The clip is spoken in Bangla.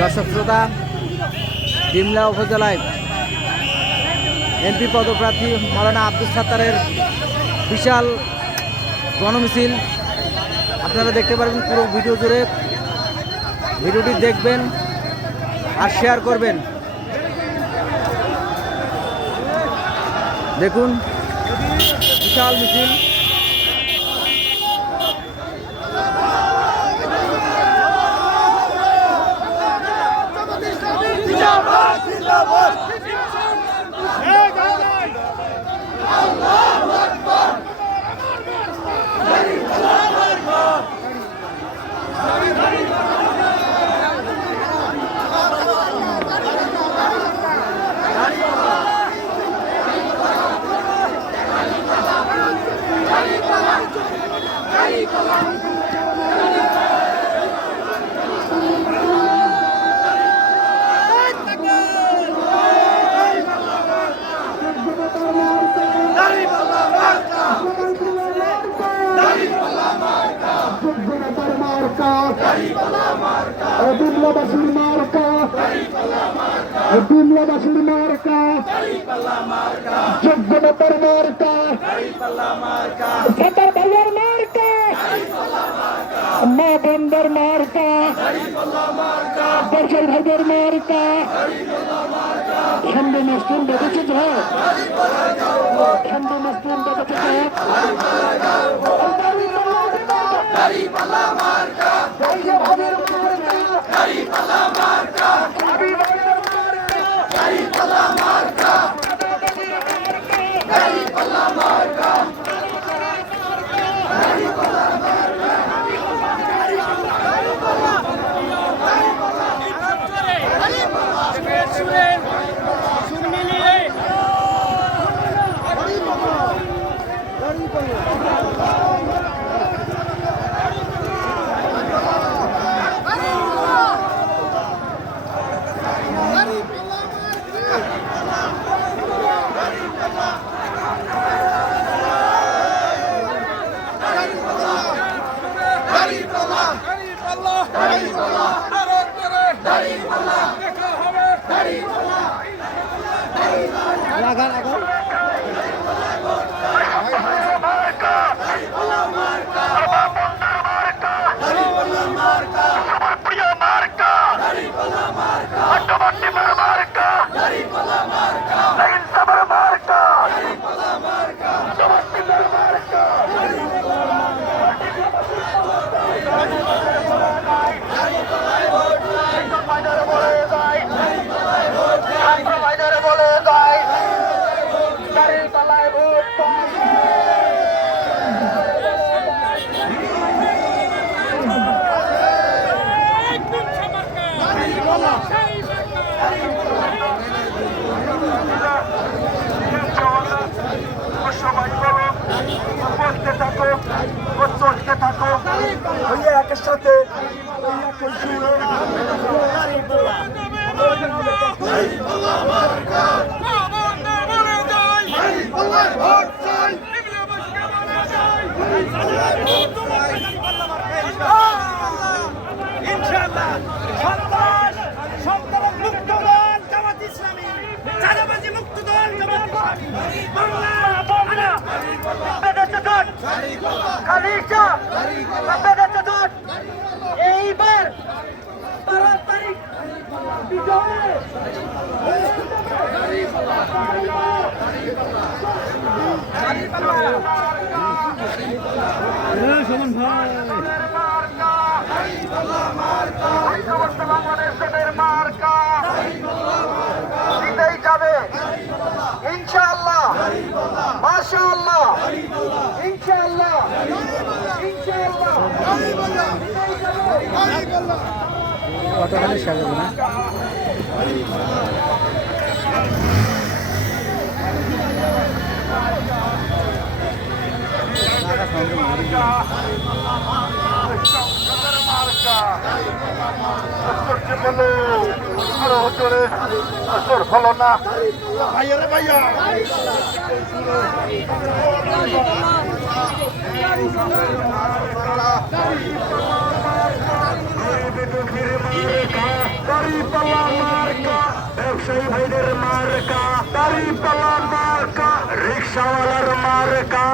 দর্শক শ্রোতা, ডিমলা উপজেলায় এমপি পদপ্রার্থী মাওলানা আব্দুল সাত্তারের বিশাল গণমিছিল আপনারা দেখতে পারবেন। পুরো ভিডিও জুড়ে ভিডিওটি দেখবেন আর শেয়ার করবেন। দেখুন বিশাল মিছিল। বিপ্লবাসীর মার্কা, বিপ্লবাসীর মার্কা, যোগ্যতার মার্কা, সাতার ভাইয়ের মার্কা, মা বন্ধের মার্কা, বর্ষার ভাইদের মার্কা, খন্ড মুসলিম দেখেছে তো, খন্ড মুসলিম দেখেছে একের সাথে মুক্ত দল জামাত ইসলামী, চাঁদাবাজি মুক্ত দল জামাত ইসলামী, এইবার 12 তারিখ বিজয়ে বাংলাদেশের মার্কা জিতেই যাবে ইনশাআল্লাহ, মাশাআল্লাহ, ইনশাআল্লাহ, ইনশাআল্লাহ। কতখানি সাজাবো না হলো না ভাইয়া রে ভাইয়া দাঁড়িপাল্লা মার্কা ব্যবসায়ী ভাইদের মার্কা, দাঁড়িপাল্লা মার্কা রিক্সাওয়ালার মার্কা।